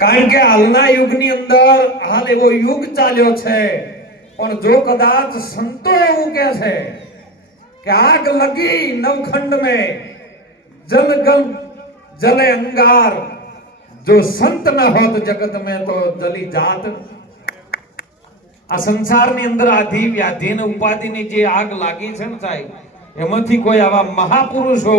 કારણ કે હાલના યુગની અંદર હાલ એવો યુગ ચાલ્યો છે. પણ જો કદાચ સંતો એવું કહે છે કે આગ લગી નવખંડ મે જલગમ જલે અંગાર. જો સંત ન હોત જગત મે તો જલી જાત. આ સંસારની અંદર આધી વ્યાધિ ને ઉપાધિની જે આગ લાગી છે ને સાહેબ, એમાંથી કોઈ આવા મહાપુરુષો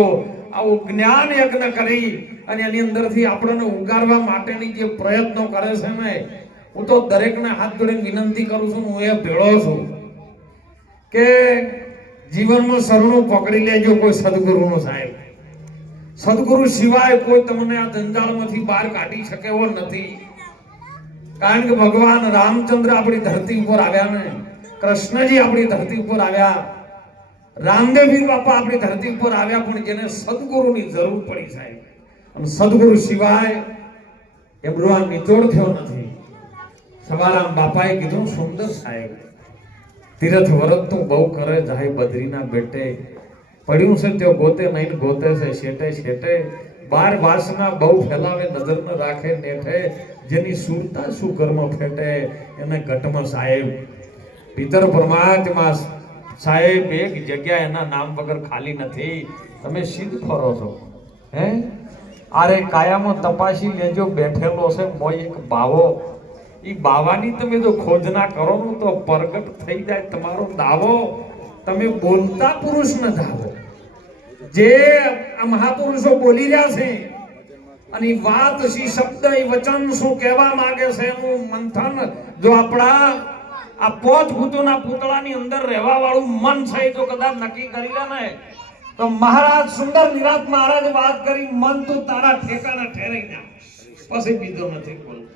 આવું જ્ઞાન યજ્ઞ કરી અને એની અંદરથી આપણને ઉગારવા માટેની જે પ્રયત્નો કરે છે ને, હું તો દરેકને હાથ જોડીને વિનંતી કરું છું હું એ ભેળો છું કે જીવનમાં સરણું પકડી લેજો કોઈ સદગુરુનો સાહેબ. સદગુરુ સિવાય કોઈ તમને આ જંજાળમાંથી બહાર કાઢી શકે એવો નથી. કારણ કે ભગવાન રામચંદ્ર આપણી ધરતી ઉપર આવ્યા ને, કૃષ્ણજી આપણી ધરતી ઉપર આવ્યા રામદેવજી બાપા આપણી ધરતી ઉપર આવ્યા પણ જેને સદગુરુની જરૂર પડી સાહેબ. અને સદગુરુ સિવાય એમનો આ નિચોડ થયો નથી. સવારામ બાપાએ કીધું, સુંદર સાહેબ, તીરથ વરત તું બહુ કરે જાય બદ્રીના બેટે પડ્યું છે તે ગોતે નહીં, ગોતે છે, શેટે શેટે. બાર વાસના બહુ ફેલાવે નજર ન રાખે, નેઠે. જેની સુરતા શું કર્મ ફેટે, એને ઘટમાં સાહેબ. પિતર પરમાત્મા સાહેબ, એક જગ્યા એના નામ વગર ખાલી નથી. તમે સિદ્ધ ફરો છો. હે? અરે કાયામાં તપાસી લેજો, બેઠેલો છે મોય એક બાવો. એ બાવાની તમે જો ખોજના કરો ને તો પ્રગટ થઈ જાય તમારો દાવો. તમે બોલતા પુરુષ ન ધાવો જે આ મહાપુરુષો બોલી રહ્યા છે, અને વાત સી શબ્દ એ વચન શું કહેવા માંગે છે એનું મંથન જો આપણા આ પોચ ભૂતોના પૂતળાની અંદર રહેવા વાળું મન છે જો કદાચ નક્કી કરી લે ને. તો મહારાજ સુંદર નિરાત મહારાજ વાત કરી, મન તો તારા ઠેકાણા ઠેરાઈ જા. પછી બીજો નથી બોલતો.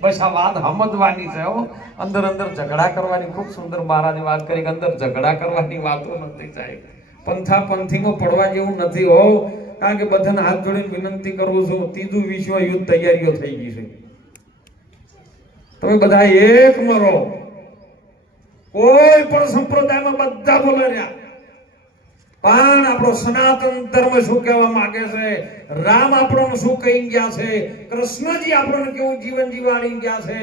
બસ આ વાત સમજવાની છે હો. અંદર અંદર ઝઘડા કરવાની, ખૂબ સુંદર મહારાજ વાત કરી અંદર ઝઘડા કરવાની વાતો નથી સાહેબ. પંથા પંથીમાં પડવા જેવું નથી હો. કારણ કે બધાને હાથ જોડીને વિનંતી કરું છું, ત્રીજું વિશ્વ યુદ્ધ તૈયારીઓ થઈ ગઈ છે. તમે બધા એક મરો. કોઈ પણ સંપ્રદાયમાં બધા બોલે રહ્યા. પણ આપણો સનાતન ધર્મ શું કહેવા માંગે છે? રામ આપણો શું કહી ગયા છે? કૃષ્ણજી આપણને કેવું જીવન જીવાડી ગયા છે?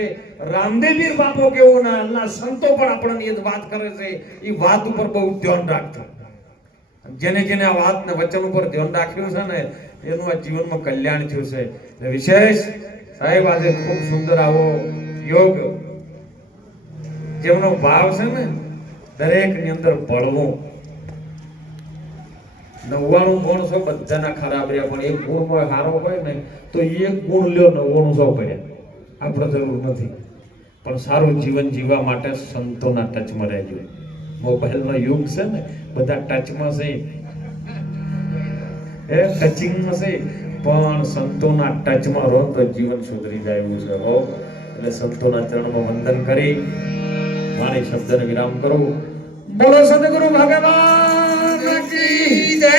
રામદેવીર બાપો કેવું ના સંતો પણ આપણને એ વાત કરે છે. એ વાત ઉપર બહુ ધ્યાન રાખજો. જેને જેને આ વાત ને વચન ઉપર ધ્યાન રાખ્યું છે ને, એનું આ જીવનમાં કલ્યાણ થયું છે. વિશેષ સાહેબ આજે ખૂબ સુંદર આવો યોગ જેમનો ભાવ છે ને દરેકની અંદર ભળવું નવ્વાણું ગુણ છો, બધાના ખરાબ રહ્યા, પણ એક ગુણ હોય સારો હોય ને, તો એક ગુણ લ્યો, નવ્વાણું સો પડ્યા. આપણે જરૂર નથી. પણ સારું જીવન જીવવા માટે સંતોના ટચમાં રહેજો. મોબાઈલનો યુગ છે ને, બધા ટચમાં છે. એ ટચિંગમાં છે. પણ સંતોના ટચમાં રહો તો જીવન સુધરી જાય છે, હો. એટલે સંતોના ચરણમાં વંદન કરી. વાણી શબ્દને વિરામ કરું બોલો સદગુરુ ભગવાન કી જય